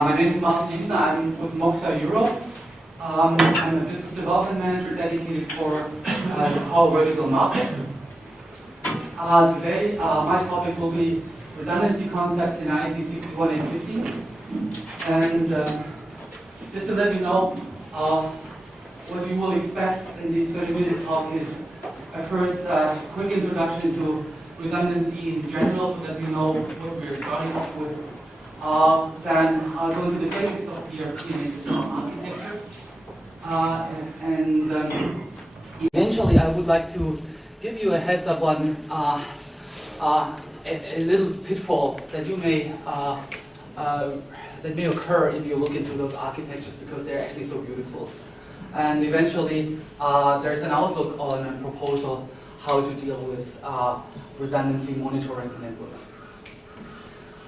My name is Jenkner. I'm with Moxa Europe. I'm a business development manager dedicated for the core vertical market. Today, my topic will be redundancy concepts in IEC 61850. And just to let you know, what you will expect in this 30-minute talk is first a quick introduction to redundancy in general, so that you know what we're starting off with. Then I'll go into the basics of PRP and HSR architecture. Eventually, I would like to give you a heads up on a little pitfall that you may that may occur if you look into those architectures, because they're actually so beautiful. And eventually, there's an outlook on a proposal how to deal with redundancy monitoring networks.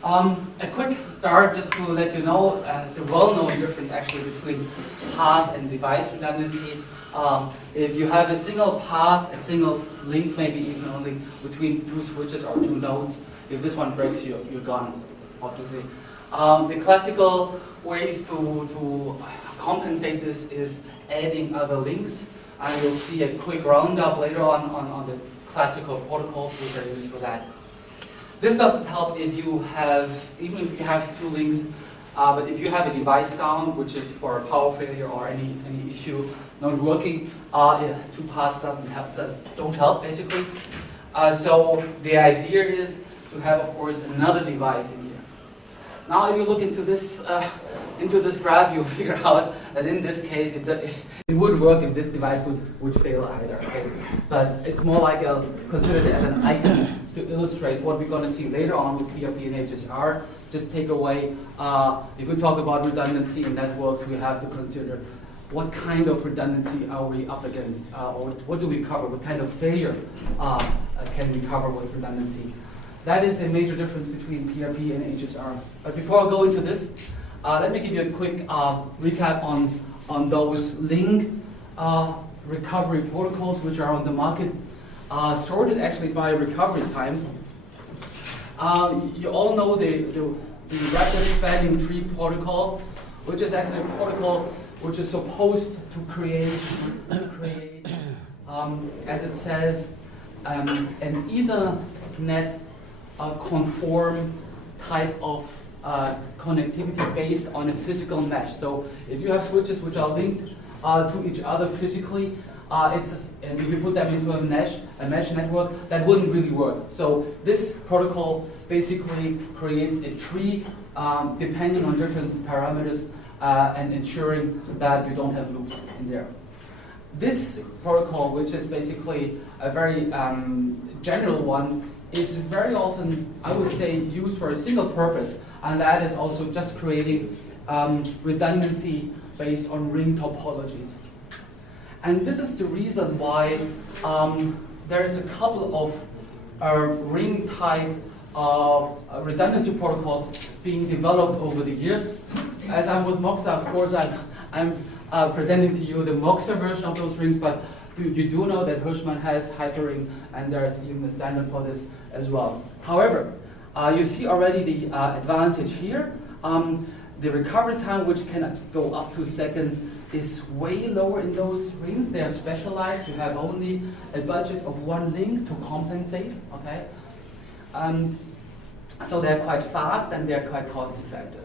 A quick start, just to let you know the well-known difference actually between path and device redundancy. If you have a single path, a single link, maybe even only between two switches or two nodes, if this one breaks, you're gone, obviously. The classical ways to compensate this is adding other links, and you'll see a quick roundup later on the classical protocols which are used for that. This doesn't help if you have, even if you have two links, but if you have a device down, which is for a power failure or any issue not working, two paths don't help basically. So the idea is to have, of course, another device in here. Now, if you look into this graph, you'll figure out that in this case it would work if this device would fail either. Okay? But it's more like considered as an icon to illustrate what we're going to see later on with PRP and HSR. Just take away, if we talk about redundancy in networks, we have to consider what kind of redundancy are we up against, or what do we cover, what kind of failure can we cover with redundancy. That is a major difference between PRP and HSR. But before I go into this, let me give you a quick recap on those link recovery protocols which are on the market, sorted actually by recovery time. You all know the rapid spanning tree protocol, which is actually a protocol which is supposed to create as it says, an Ethernet conform type of connectivity based on a physical mesh. So if you have switches which are linked to each other physically, and if you put them into a mesh network, that wouldn't really work. So this protocol basically creates a tree depending on different parameters and ensuring that you don't have loops in there. This protocol, which is basically a very general one, is very often, I would say, used for a single purpose, and that is also just creating redundancy based on ring topologies. And this is the reason why there is a couple of ring type redundancy protocols being developed over the years. As I'm with Moxa, of course, I'm presenting to you the Moxa version of those rings, but you do know that Hirschman has hyperring, and there is even a standard for this as well. However, you see already the advantage here. The recovery time, which can go up to seconds, is way lower in those rings. They are specialized. You have only a budget of one link to compensate. Okay, so they're quite fast and they're quite cost effective.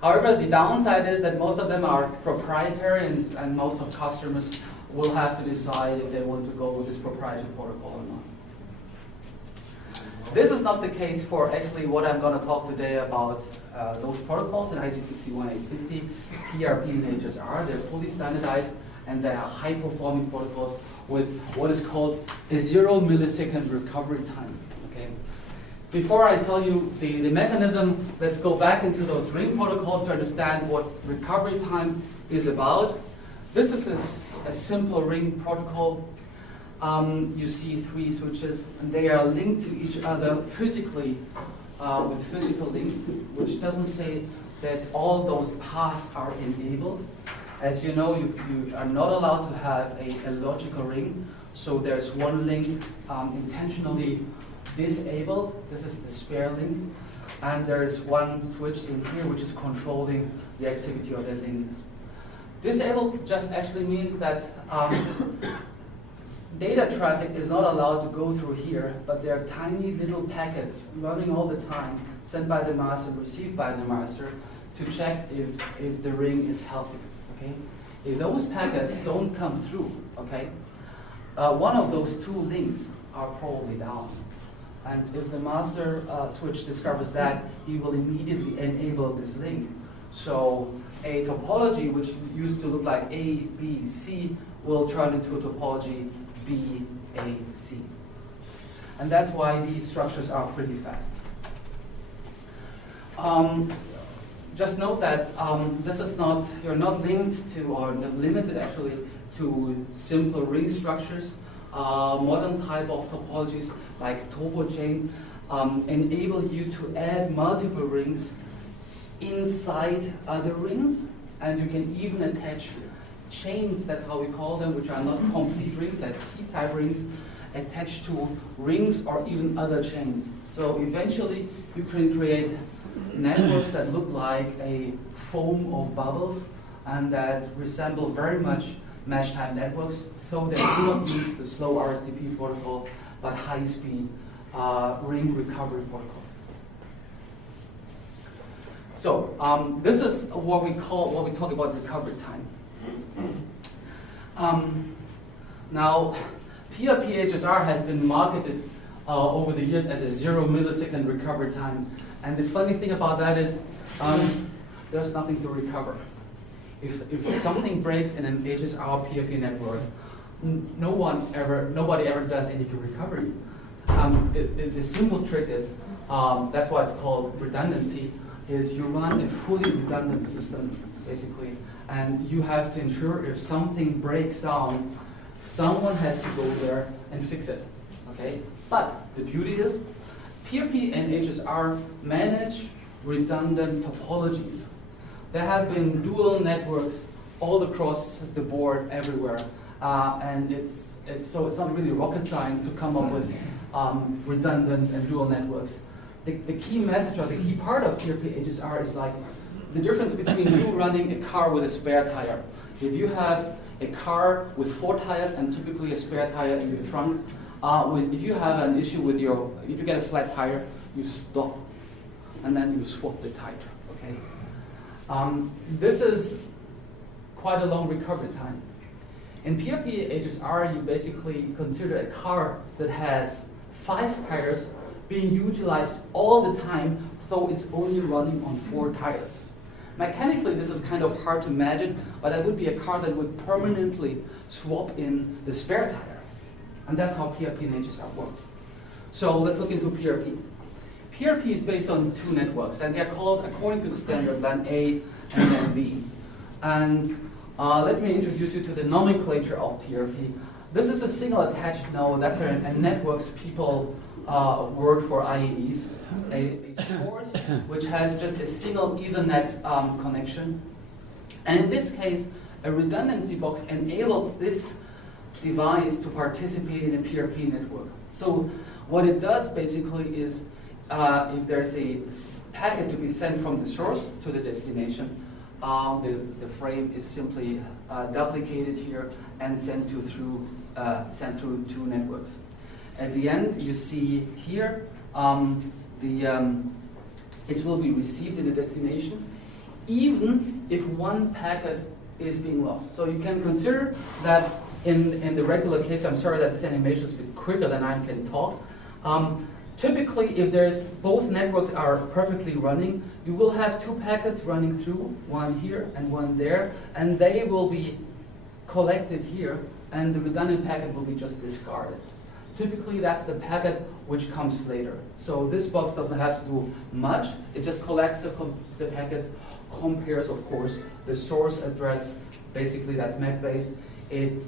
However, the downside is that most of them are proprietary, and most of customers will have to decide if they want to go with this proprietary protocol or not. This is not the case for actually what I'm going to talk today about those protocols in IEC 61850, PRP and HSR. They're fully standardized, and they are high-performing protocols with what is called a 0 millisecond recovery time. Okay. Before I tell you the mechanism, let's go back into those ring protocols to understand what recovery time is about. This is a simple ring protocol. You see three switches, and they are linked to each other physically with physical links, which doesn't say that all those paths are enabled. As you know, you are not allowed to have a logical ring, so there's one link intentionally disabled. This is the spare link. and there is one switch in here which is controlling the activity of that link. Disable just actually means that data traffic is not allowed to go through here, but there are tiny little packets running all the time, sent by the master, received by the master, to check if the ring is healthy. Okay? If those packets don't come through, okay, one of those two links are probably down. And if the master switch discovers that, he will immediately enable this link. So a topology which used to look like A, B, C will turn into a topology B, A, C. And that's why these structures are pretty fast. Just note that this is not, you're not linked to, or not limited actually, to simple ring structures. Modern type of topologies like topochain enable you to add multiple rings inside other rings, and you can even attach chains, that's how we call them, which are not complete rings, like C-type rings, attached to rings or even other chains. So eventually you can create networks that look like a foam of bubbles and that resemble very much mesh-type networks, though they do not use the slow RSTP protocol, but high-speed ring recovery protocols. So this is what we talk about recovery time. Now, PRP HSR has been marketed over the years as a 0 millisecond recovery time. And the funny thing about that is there's nothing to recover. If something breaks in an HSR-PRP network, nobody ever does any recovery. The simple trick is, that's why it's called redundancy, is you run a fully redundant system, basically, and you have to ensure if something breaks down, someone has to go there and fix it, okay? But the beauty is, PRP and HSR manage redundant topologies. There have been dual networks all across the board everywhere, and so it's not really rocket science to come up with redundant and dual networks. The key message or the key part of PRP HSR is like the difference between you running a car with a spare tire. If you have a car with 4 tires and typically a spare tire in your trunk, if you have an issue with if you get a flat tire, you stop and then you swap the tire, okay? This is quite a long recovery time. In PRP HSR, you basically consider a car that has 5 tires being utilized all the time, though it's only running on 4 tires. Mechanically, this is kind of hard to imagine, but that would be a car that would permanently swap in the spare tire. And that's how PRP and HSR work. So let's look into PRP. PRP is based on 2 networks, and they're called, according to the standard, LAN A and LAN B. And let me introduce you to the nomenclature of PRP. This is a single attached node. That's a networks people word for IEDs. A source which has just a single Ethernet connection. And in this case, a redundancy box enables this device to participate in a PRP network. So what it does basically is, if there's a packet to be sent from the source to the destination, the frame is simply duplicated here and sent through 2 networks. At the end, you see here, it will be received in the destination, even if one packet is being lost. So you can consider that in the regular case, I'm sorry that this animation is a bit quicker than I can talk. Typically, if both networks are perfectly running, you will have 2 packets running through, one here and one there, and they will be collected here, and the redundant packet will be just discarded. Typically, that's the packet which comes later. So this box doesn't have to do much. It just collects the packets, compares, of course, the source address, basically that's MAC-based. It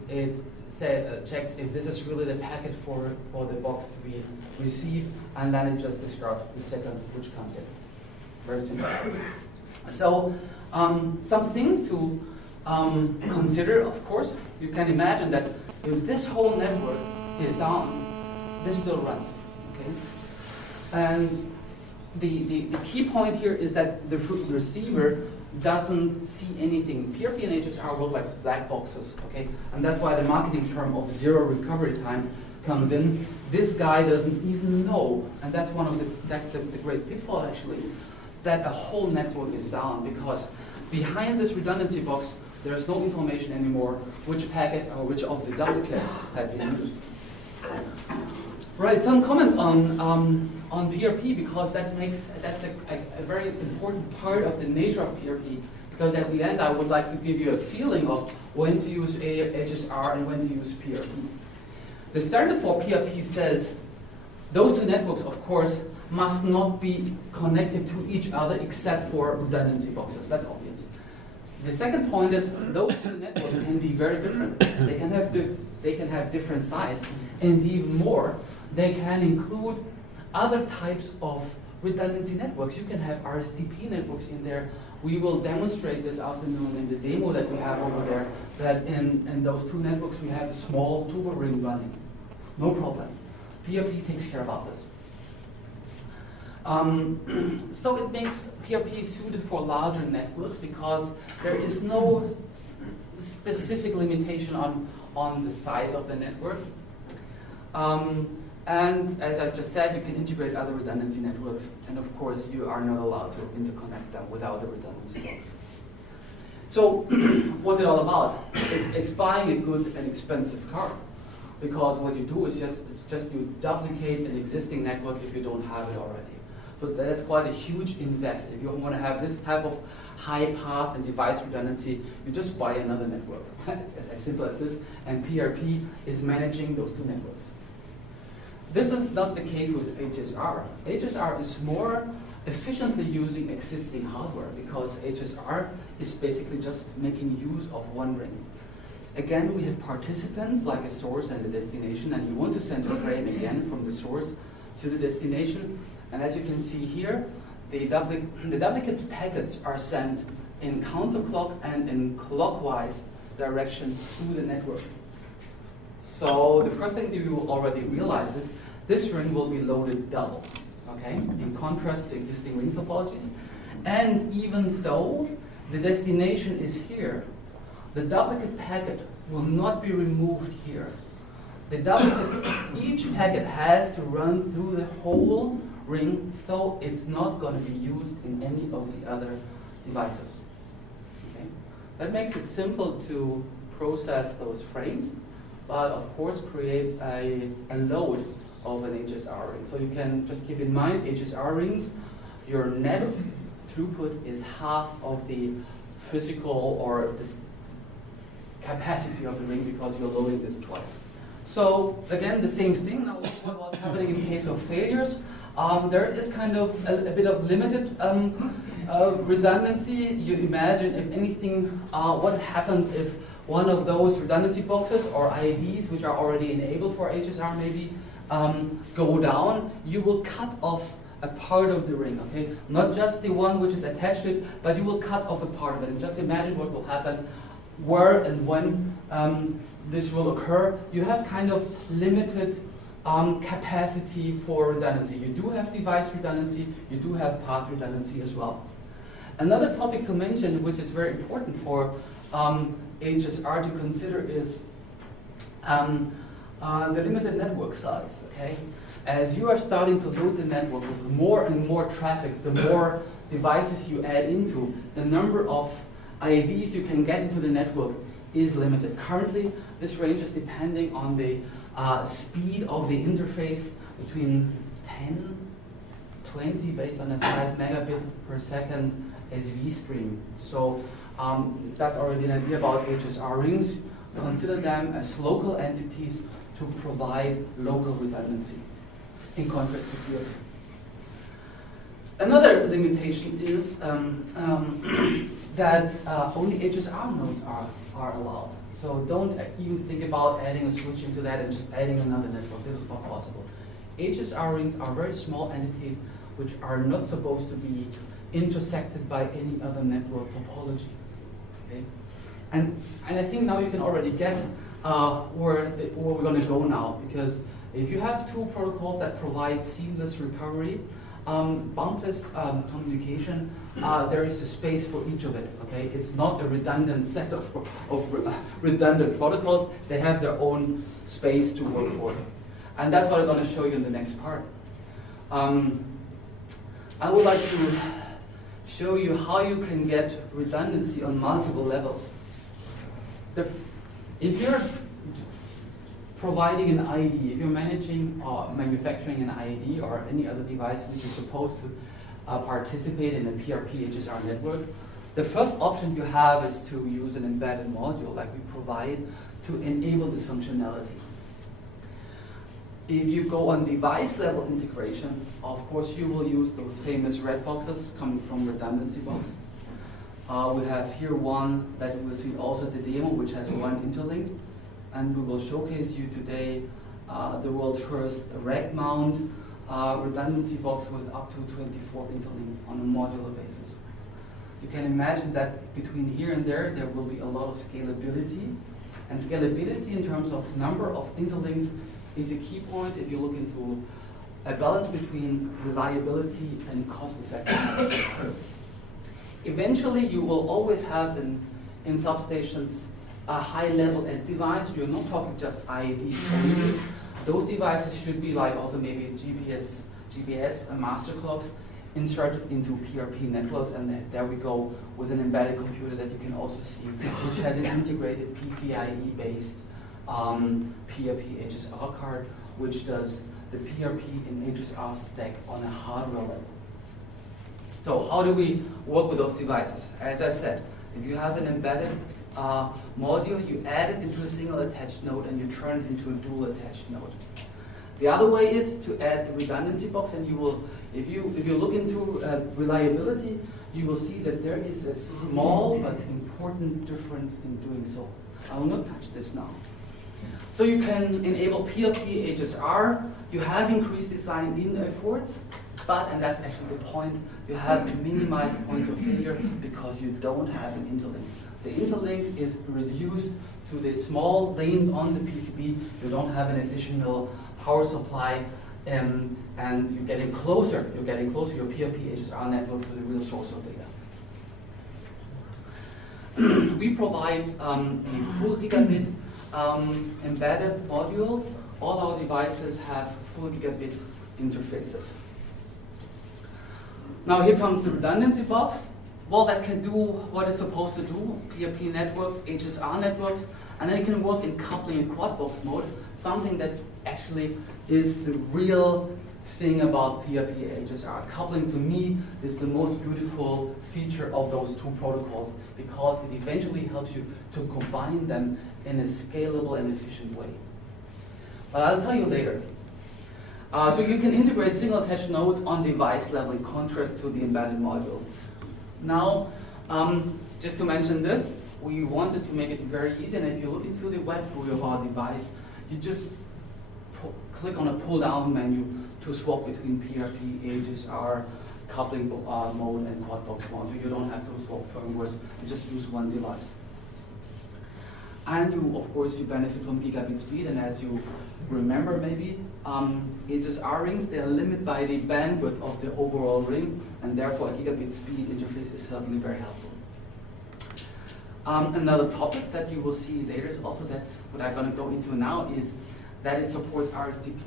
checks if this is really the packet for the box to be received, and then it just discards the second which comes in. Very simple. So some things to consider, of course. You can imagine that if this whole network is down, this still runs, okay? And the key point here is that the receiver doesn't see anything. PRP and HSR look like black boxes, okay? And that's why the marketing term of zero recovery time comes in. This guy doesn't even know, and that's the great pitfall actually, that a whole network is down, because behind this redundancy box there's no information anymore which packet or which of the duplicates have been used. Right, some comments on PRP, because that's a very important part of the nature of PRP, because at the end I would like to give you a feeling of when to use HSR and when to use PRP. The standard for PRP says those two networks, of course, must not be connected to each other except for redundancy boxes. That's obvious. The second point is those two networks can be very different. They can have different size, and even more, they can include other types of redundancy networks. You can have RSTP networks in there. We will demonstrate this afternoon in the demo that we have over there, that in those two networks we have a small turbo ring running. No problem. PRP takes care about this. So it makes PRP suited for larger networks because there is no specific limitation on the size of the network. And as I just said, you can integrate other redundancy networks, and of course you are not allowed to interconnect them without a redundancy box. So what's it all about? It's buying a good and expensive car, because what you do is just you duplicate an existing network if you don't have it already. So that's quite a huge invest. If you want to have this type of high path and device redundancy, you just buy another network. It's as simple as this, and PRP is managing those two networks. This is not the case with HSR. HSR is more efficiently using existing hardware, because HSR is basically just making use of one ring. Again, we have participants like a source and a destination, and you want to send a frame again from the source to the destination. And as you can see here, the duplicate packets are sent in counterclock and in clockwise direction through the network. So the first thing that you will already realize is this ring will be loaded double, okay, in contrast to existing ring topologies. And even though the destination is here, the duplicate packet will not be removed here. The duplicate, each packet has to run through the whole ring, so it's not going to be used in any of the other devices. Okay? That makes it simple to process those frames, but of course creates a load of an HSR ring. So you can just keep in mind, HSR rings, your net throughput is half of the physical or the capacity of the ring, because you're loading this twice. So again, the same thing. Now, what's happening in case of failures? There is kind of a bit of limited redundancy. You imagine, if anything, what happens if one of those redundancy boxes or IEDs, which are already enabled for HSR maybe, go down, you will cut off a part of the ring, okay? Not just the one which is attached to it, but you will cut off a part of it. And just imagine what will happen, where and when this will occur. You have kind of limited capacity for redundancy. You do have device redundancy, you do have path redundancy as well. Another topic to mention, which is very important for HSR to consider, is the limited network size, okay? As you are starting to load the network with more and more traffic, the more devices you add into, the number of IEDs you can get into the network is limited. Currently, this range is depending on the speed of the interface between 10, 20 based on a 5 megabit per second SV stream. So that's already an idea about HSR rings. Consider them as local entities to provide local redundancy, in contrast to PRP. Another limitation is that only HSR nodes are allowed. So don't even think about adding a switch into that and just adding another network. This is not possible. HSR rings are very small entities which are not supposed to be intersected by any other network topology. Okay? And I think now you can already guess where we're going to go now, because if you have two protocols that provide seamless recovery, boundless communication, there is a space for each of it. Okay, it's not a redundant set of redundant protocols. They have their own space to work for, and that's what I'm going to show you in the next part. I would like to show you how you can get redundancy on multiple levels. If you're providing an IED, if you're managing or manufacturing an IED or any other device which is supposed to participate in a PRP HSR network, the first option you have is to use an embedded module like we provide to enable this functionality. If you go on device level integration, of course you will use those famous red boxes coming from Redundancy box. We have here one that you will see also at the demo, which has one interlink. And we will showcase you today the world's first rack mount redundancy box with up to 24 interlink on a modular basis. You can imagine that between here and there will be a lot of scalability. And scalability in terms of number of interlinks is a key point if you look into a balance between reliability and cost effectiveness. Eventually, you will always have in substations a high level end device. You're not talking just IEDs only. Those devices should be like also maybe GPS and master clocks inserted into PRP networks, and there we go with an embedded computer that you can also see, which has an integrated PCIe based PRP HSR card, which does the PRP and HSR stack on a hardware level. So how do we work with those devices? As I said, if you have an embedded module, you add it into a single attached node and you turn it into a dual attached node. The other way is to add the redundancy box, and you will, if you look into reliability, you will see that there is a small but important difference in doing so. I will not touch this now. So you can enable PRP HSR. You have increased design-in efforts, but, and that's actually the point, you have minimized points of failure because you don't have an interlink. The interlink is reduced to the small lanes on the PCB. You don't have an additional power supply, and you're getting closer. You're getting closer your PRP HSR network to the real source of data. We provide a full gigabit embedded module. All our devices have full gigabit interfaces. Now here comes the redundancy box. Well, that can do what it's supposed to do, PRP networks, HSR networks, and then it can work in coupling and quad box mode, something that actually is the real thing about PRP HSR. Coupling to me is the most beautiful feature of those two protocols because it eventually helps you to combine them in a scalable and efficient way. But I'll tell you later. So you can integrate single attached nodes on device level in contrast to the embedded module. Now, just to mention this, we wanted to make it very easy, and if you look into the web GUI of our device, you just click on a pull-down menu to swap between PRP, HSR, coupling mode, and quad box mode, so you don't have to swap firmwares, you just use one device. And you, of course, you benefit from gigabit speed, and as you remember maybe, HSR-Rings, they are limited by the bandwidth of the overall ring, and therefore a gigabit speed interface is certainly very helpful. Another topic that you will see later is also that what I'm going to go into now is that it supports RSTP.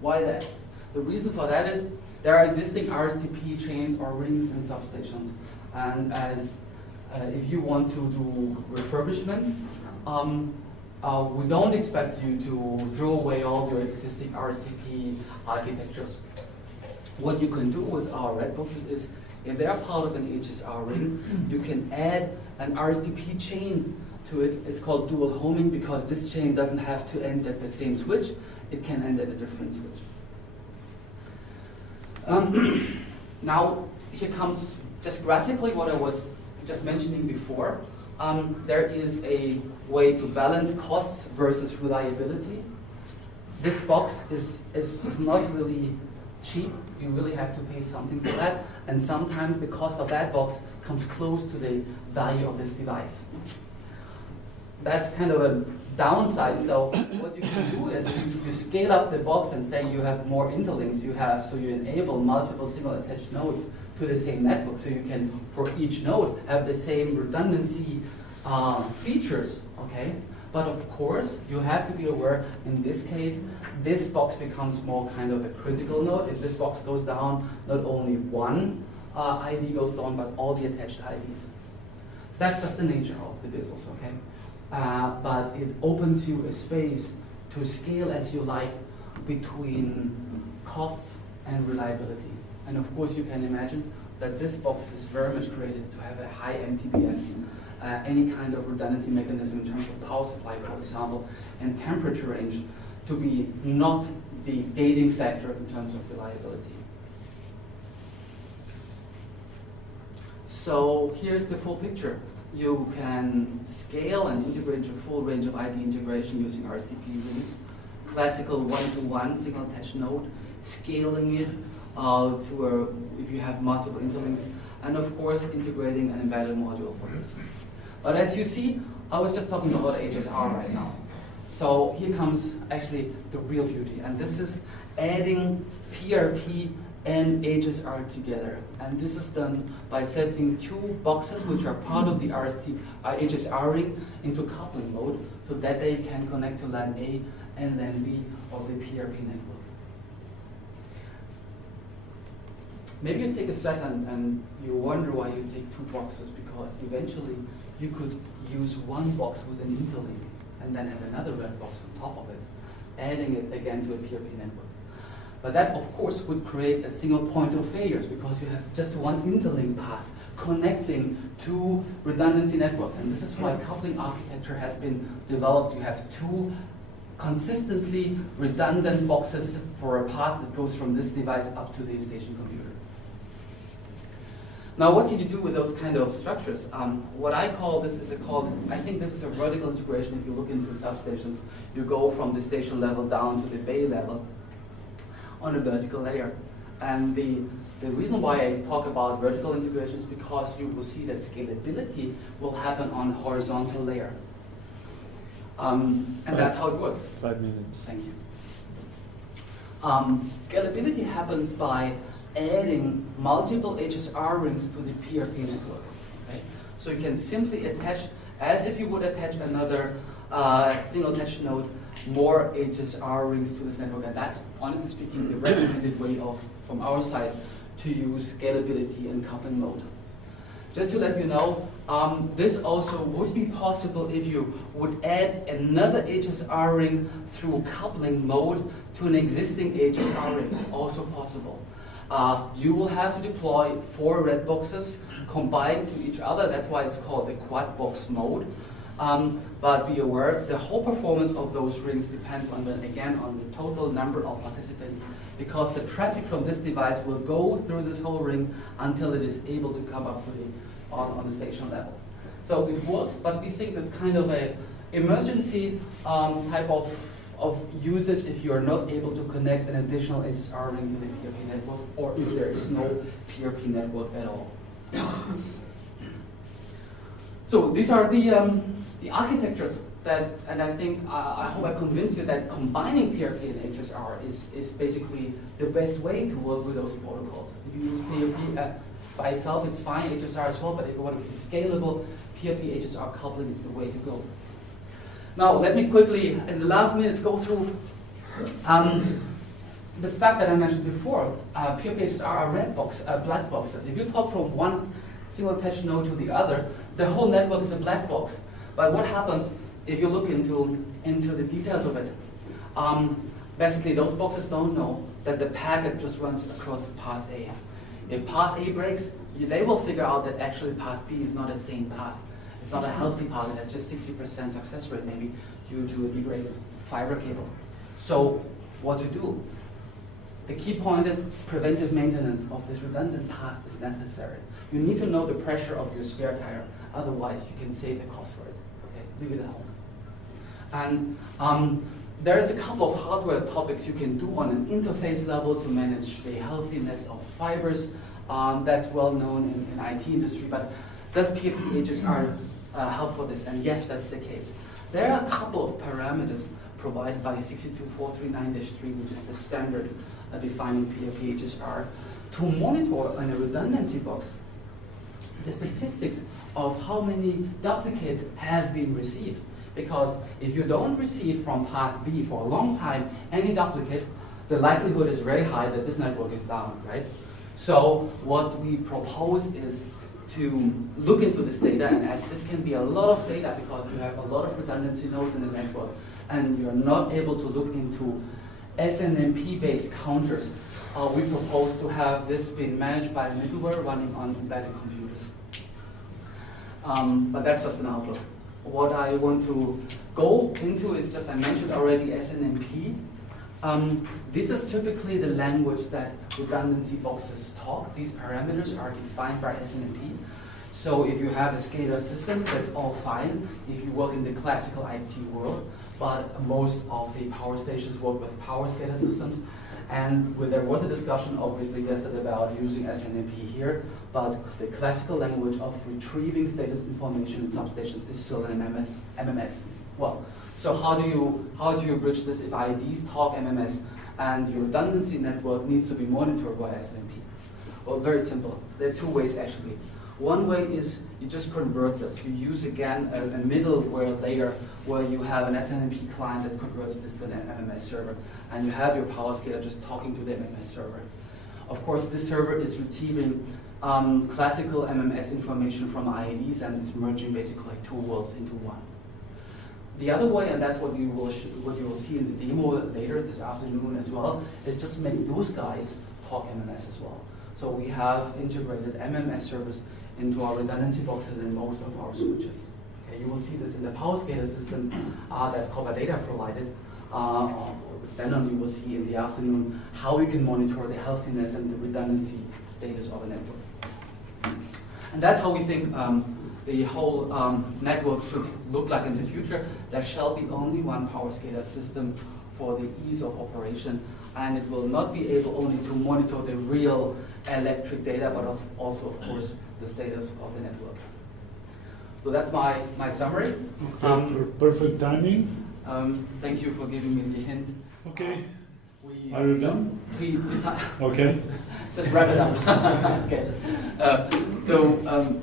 Why that? The reason for that is there are existing RSTP chains or rings in substations, and as if you want to do refurbishment, we don't expect you to throw away all your existing RSTP architectures. What you can do with our red boxes is, if they are part of an HSR ring, you can add an RSTP chain to it. It's called dual homing because this chain doesn't have to end at the same switch. It can end at a different switch. Now, here comes just graphically what I was just mentioning before. There is a way to balance costs versus reliability. This box is not really cheap. You really have to pay something for that, and sometimes the cost of that box comes close to the value of this device. That's kind of a downside. So what you can do is you scale up the box and say you have more interlinks. So you enable multiple single attached nodes to the same network. So you can, for each node, have the same redundancy features. Okay. But of course, you have to be aware, in this case, this box becomes more kind of a critical node. If this box goes down, not only one ID goes down, but all the attached IDs. That's just the nature of the business, okay? But it opens you a space to scale as you like between cost and reliability. And of course, you can imagine that this box is very much created to have a high MTBF, any kind of redundancy mechanism in terms of power supply, for example, and temperature range to be not the gating factor in terms of reliability. So here's the full picture. You can scale and integrate a full range of ID integration using RSTP rings, classical one-to-one single attached node, scaling it if you have multiple interlinks, and of course integrating an embedded module for this. But as you see, I was just talking about HSR right now. So here comes actually the real beauty, and this is adding PRP and HSR together. And this is done by setting two boxes which are part of the HSR ring into coupling mode so that they can connect to LAN A and LAN B of the PRP network. Maybe you take a second and you wonder why you take two boxes, because eventually you could use one box with an interlink and then have another red box on top of it, adding it again to a PRP network. But that, of course, would create a single point of failures because you have just one interlink path connecting two redundancy networks. And this is why coupling architecture has been developed. You have two consistently redundant boxes for a path that goes from this device up to the station computer. Now, what can you do with those kind of structures? What I call this is I think this is a vertical integration. If you look into substations, you go from the station level down to the bay level on a vertical layer. And the reason why I talk about vertical integration is because you will see that scalability will happen on a horizontal layer. And that's how it works. 5 minutes. Thank you. Scalability happens by adding multiple HSR rings to the PRP network. Okay? So you can simply attach, as if you would attach another single attached node, more HSR rings to this network. And that's, honestly speaking, the recommended way from our side to use scalability and coupling mode. Just to let you know, this also would be possible if you would add another HSR ring through coupling mode to an existing HSR ring, also possible. You will have to deploy 4 red boxes combined to each other. That's why it's called the quad box mode. But be aware, the whole performance of those rings depends on the total number of participants, because the traffic from this device will go through this whole ring until it is able to come up on the station level. So it works, but we think it's kind of a emergency type of usage if you are not able to connect an additional HSR ring to the PRP network, or if there is no PRP network at all. So these are the architectures that, and I think, I hope I convinced you that combining PRP and HSR is basically the best way to work with those protocols. If you use PRP by itself, it's fine, HSR as well, but if you want to be scalable, PRP HSR coupling is the way to go. Now, let me quickly, in the last minutes, go through the fact that I mentioned before. PRP HSR are black boxes. If you talk from one single attached node to the other, the whole network is a black box. But what happens if you look into the details of it? Basically, those boxes don't know that the packet just runs across path A. If path A breaks, they will figure out that actually path B is not a sane path. It's not a healthy path. It has just 60% success rate, maybe due to a degraded fiber cable. So what to do? The key point is preventive maintenance of this redundant path is necessary. You need to know the pressure of your spare tire. Otherwise, you can save the cost for it. Okay, leave it at home. And there is a couple of hardware topics you can do on an interface level to manage the healthiness of fibers. That's well known in IT industry. But does PRP HSR help for this? And yes, that's the case. There are a couple of parameters provided by 62439-3, which is the standard defining PRP HSR, to monitor in a redundancy box the statistics of how many duplicates have been received. Because if you don't receive from path B for a long time any duplicate, the likelihood is very high that this network is down, right? So what we propose is to look into this data, and as this can be a lot of data because you have a lot of redundancy nodes in the network, and you're not able to look into SNMP-based counters, we propose to have this being managed by middleware running on embedded computers. But that's just an outlook. What I want to go into is just, I mentioned already SNMP. This is typically the language that redundancy boxes talk. These parameters are defined by SNMP. So if you have a SCADA system, that's all fine if you work in the classical IT world, but most of the power stations work with power SCADA systems. And there was a discussion obviously yesterday about using SNMP here, but the classical language of retrieving status information in substations is still an MMS. Well, so how do you bridge this if IEDs talk MMS and your redundancy network needs to be monitored by SNMP? Well, very simple. There are two ways actually. One way is you just convert this. You use again a middleware layer where you have an SNMP client that converts this to an MMS server, and you have your power SCADA just talking to the MMS server. Of course, this server is retrieving classical MMS information from IEDs, and it's merging basically like two worlds into one. The other way, and that's what you will see in the demo later this afternoon as well, is just make those guys talk MMS as well. So we have integrated MMS servers into our redundancy boxes in most of our switches. Okay, you will see this in the power SCADA system that Copper Data provided. Then you will see in the afternoon how we can monitor the healthiness and the redundancy status of a network. And that's how we think the whole network should look like in the future. There shall be only one power SCADA system for the ease of operation, and it will not be able only to monitor the real electric data, but also of course, the status of the network. So that's my summary. Perfect timing. Thank you for giving me the hint. Okay. Are you done? Okay. Just wrap it up. Okay.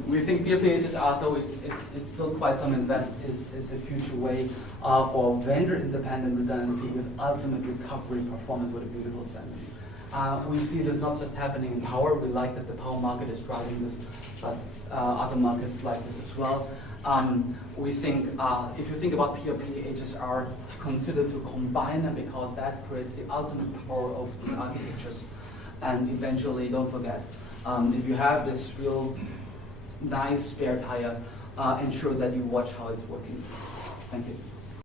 We think PRP HSR, though it's still quite some invest, is a future way for vendor-independent redundancy with ultimate recovery performance with a beautiful sentence. We see this not just happening in power. We like that the power market is driving this, but other markets like this as well. We think, if you think about PRP, HSR, consider to combine them because that creates the ultimate power of these architectures. And eventually, don't forget, if you have this real nice spare tire, ensure that you watch how it's working. Thank you.